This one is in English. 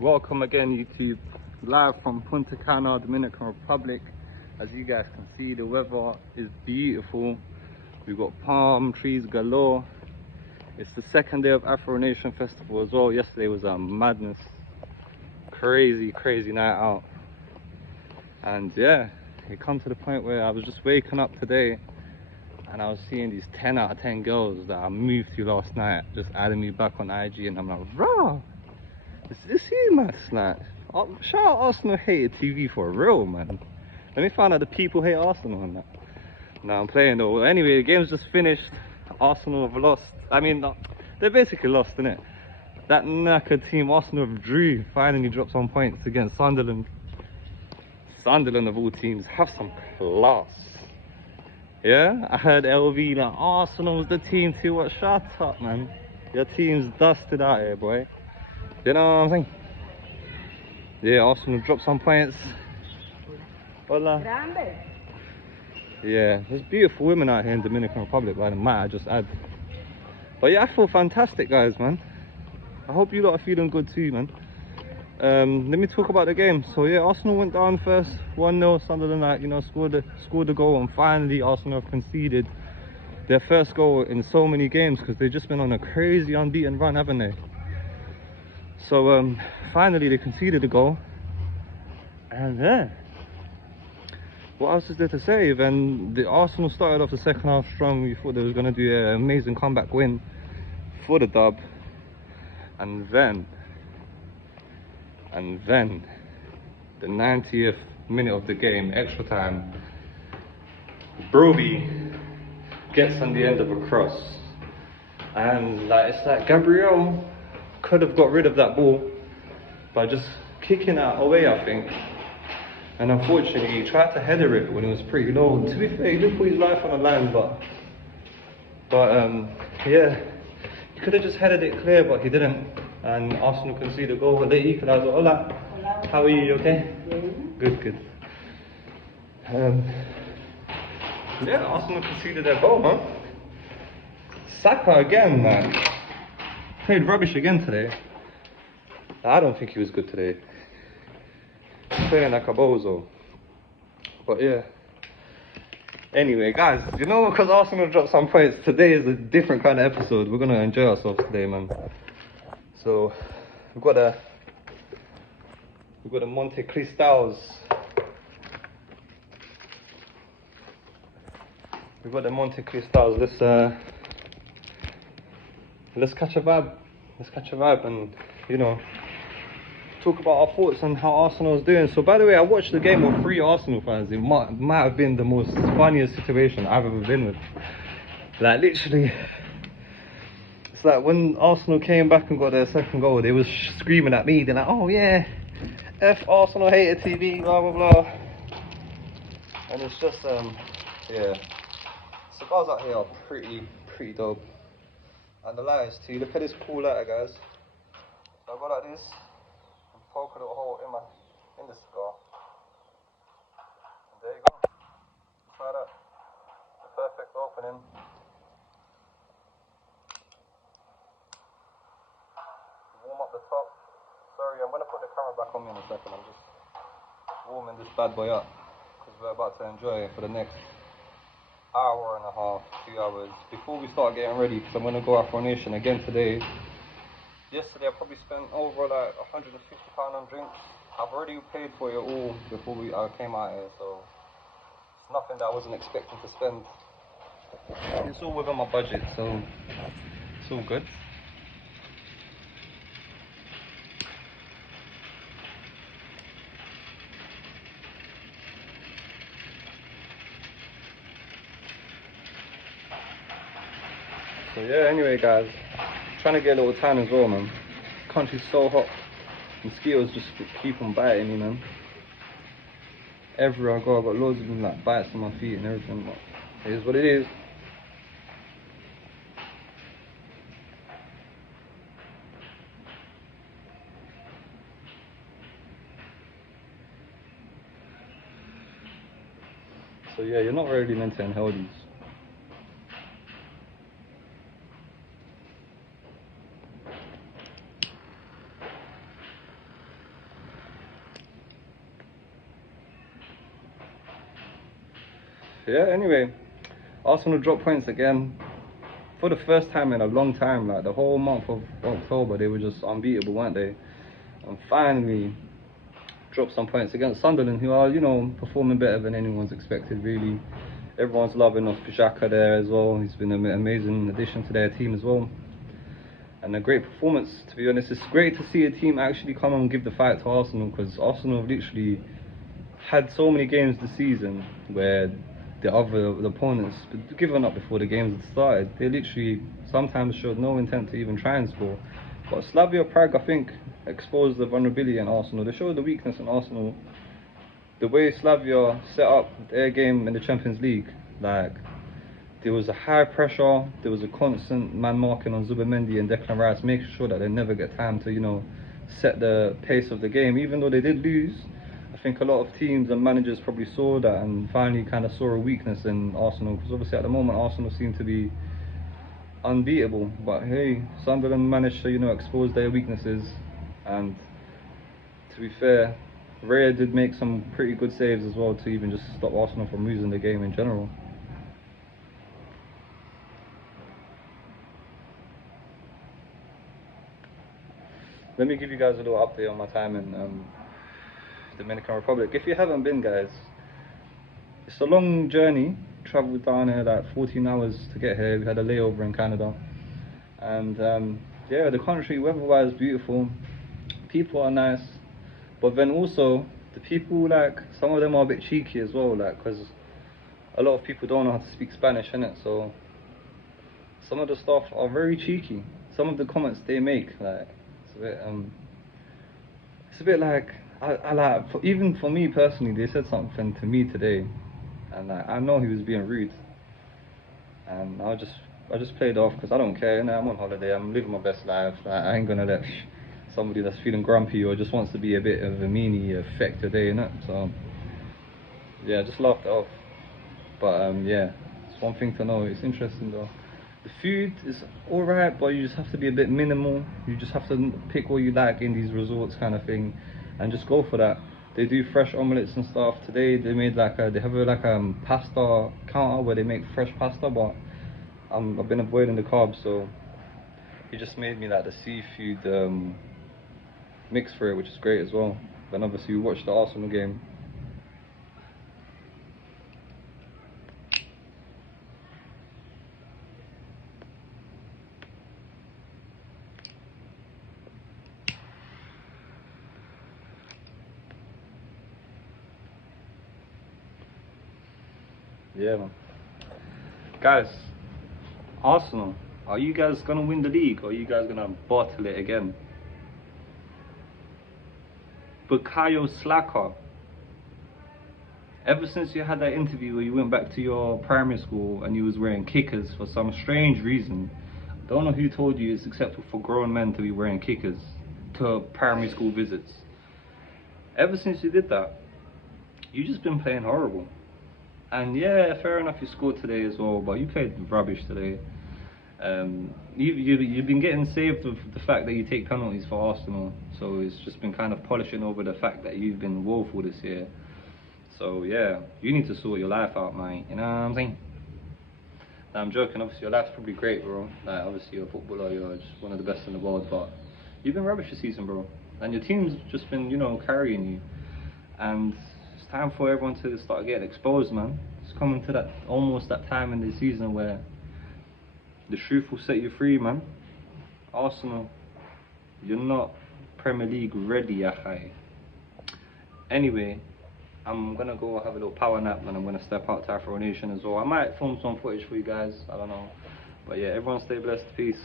Welcome again, YouTube. Live from Punta Cana, Dominican Republic. As you guys can see, the weather is beautiful. We've got palm trees galore. It's the second day of Afro Nation Festival as well. Yesterday was a madness, crazy night out. And yeah, it come to the point where I was just waking up today and I was seeing these 10 out of 10 girls that I moved to last night just adding me back on IG, and I'm like, raw. This you, man. Like, shout out Arsenal hated TV for real, man. Let me find out the people hate Arsenal and that. No, I'm playing though. Well, anyway, the game's just finished. Arsenal have lost. I mean, they're basically lost, innit? That knackered team, Arsenal have drew. Finally dropped some points against Sunderland. Sunderland of all teams have some class. Yeah, I heard LV like Arsenal's the team to what? Shut up, man. Your team's dusted out here, boy. You know what I'm saying? Yeah, Arsenal dropped some points. Hola. Yeah, there's beautiful women out here in Dominican Republic, by the might I just add. But yeah, I feel fantastic, guys, man. I hope you lot are feeling good too, man. Let me talk about the game. So yeah, Arsenal went down first, 1-0. Sunderland, like, you know, scored a goal, and finally Arsenal have conceded their first goal in so many games because they've just been on a crazy unbeaten run, haven't they? So finally they conceded a goal, and yeah, what else is there to say? Then the Arsenal started off the second half strong. We thought they was going to do an amazing comeback win for the dub, and then the 90th minute of the game, extra time, Broby gets on the end of a cross, and like it's like Gabriel could have got rid of that ball by just kicking it away, I think. And unfortunately, he tried to header it when it was pretty low. To be fair, he did put his life on the line, but yeah, he could have just headed it clear, but he didn't. And Arsenal conceded a goal. They equalised. Hola. How are you? You okay? Good. Yeah, Arsenal conceded their goal, man. Saka again, man. Played rubbish again today. I don't think he was good today. Playing like a bozo. But yeah. Anyway, guys, you know, because Arsenal dropped some points, today is a different kind of episode. We're gonna enjoy ourselves today, man. So we've got a Monte Cristals. We've got the Monte Cristals. Let's catch a vibe. And, you know, talk about our thoughts on how Arsenal is doing. So by the way, I watched the game with 3 Arsenal fans. It might have been the most funniest situation I've ever been with. Like literally, it's like when Arsenal came back and got their second goal, they was screaming at me. They're like, oh yeah, F Arsenal hated TV, blah blah blah. And it's just yeah, cigars out here are pretty dope. And the lighters too. Look at this cool lighter, guys. So I go like this and poke a little hole in the cigar. And there you go. Try that. The perfect opening. Warm up the top. Sorry, I'm gonna put the camera back on me in a second. I'm just warming this bad boy up because we're about to enjoy it for the next hour and a half, 2 hours before we start getting ready, because I'm gonna go Afro Nation again today. Yesterday I probably spent over like £150 on drinks. I've already paid for it all before I came out here, so it's nothing that I wasn't expecting to spend. It's all within my budget, so it's all good. So yeah, anyway guys, trying to get a little tan as well, man. Country's so hot. Mosquitoes just keep on biting me, man. Everywhere I go, I've got loads of them, like bites on my feet and everything, but it is what it is. So yeah, you're not really meant to inhale these. yeah, anyway, Arsenal dropped points again for the first time in a long time. Like the whole month of October, they were just unbeatable, weren't they? And finally dropped some points against Sunderland, who are, you know, performing better than anyone's expected, really. Everyone's loving off Xhaka there as well. He's been an amazing addition to their team as well. And a great performance, to be honest. It's great to see a team actually come and give the fight to Arsenal, because Arsenal have literally had so many games this season where the opponents given up before the games had started. They literally sometimes showed no intent to even try and score. But Slavia Prague, I think, exposed the vulnerability in Arsenal. They showed the weakness in Arsenal. The way Slavia set up their game in the Champions League, like, there was a high pressure, there was a constant man marking on Zubimendi and Declan Rice, making sure that they never get time to, you know, set the pace of the game. Even though they did lose, I think a lot of teams and managers probably saw that and finally kind of saw a weakness in Arsenal, because obviously at the moment Arsenal seem to be unbeatable. But hey, Sunderland managed to, you know, expose their weaknesses, and to be fair, Raya did make some pretty good saves as well to even just stop Arsenal from losing the game in general. Let me give you guys a little update on my time in Dominican Republic. If you haven't been, guys, it's a long journey. Traveled down here like 14 hours to get here. We had a layover in Canada, and yeah, the country weather-wise beautiful. People are nice, but then also the people, like, some of them are a bit cheeky as well, like, because a lot of people don't know how to speak Spanish, innit? So some of the staff are very cheeky. Some of the comments they make, like, it's a bit like, I like, even for me personally, they said something to me today, and like, I know he was being rude, and I just played off because I don't care. You know, I'm on holiday, I'm living my best life. Like, I ain't gonna let somebody that's feeling grumpy or just wants to be a bit of a meanie affect today, you know. So yeah, I just laughed it off. But yeah, it's one thing to know. It's interesting though. The food is alright, but you just have to be a bit minimal. You just have to pick what you like in these resorts, kind of thing, and just go for that. They do fresh omelets and stuff. Today they made like they have a pasta counter where they make fresh pasta, but I've been avoiding the carbs, so he just made me like the seafood mix for it, which is great as well. Then obviously we watched the Arsenal game. Yeah, man. Guys, Arsenal, are you guys gonna win the league, or are you guys gonna bottle it again? Bukayo Saka, ever since you had that interview where you went back to your primary school and you was wearing kickers for some strange reason, I don't know who told you it's acceptable for grown men to be wearing kickers to primary school visits. Ever since you did that, you just been playing horrible. And yeah, fair enough, you scored today as well, but you played rubbish today. You've been getting saved with the fact that you take penalties for Arsenal, so it's just been kind of polishing over the fact that you've been woeful this year. So yeah, you need to sort your life out, mate. You know what I'm saying? Now, I'm joking. Obviously, your life's probably great, bro. Like, obviously, you're a footballer. You're just one of the best in the world. But you've been rubbish this season, bro. And your team's just been, you know, carrying you. And it's time for everyone to start getting exposed, man. It's coming to that almost that time in the season where the truth will set you free, man. Arsenal, you're not Premier League ready, yachai. Anyway, I'm gonna go have a little power nap, and I'm gonna step out to Afro Nation as well. I might film some footage for you guys, I don't know. But yeah, everyone stay blessed, peace.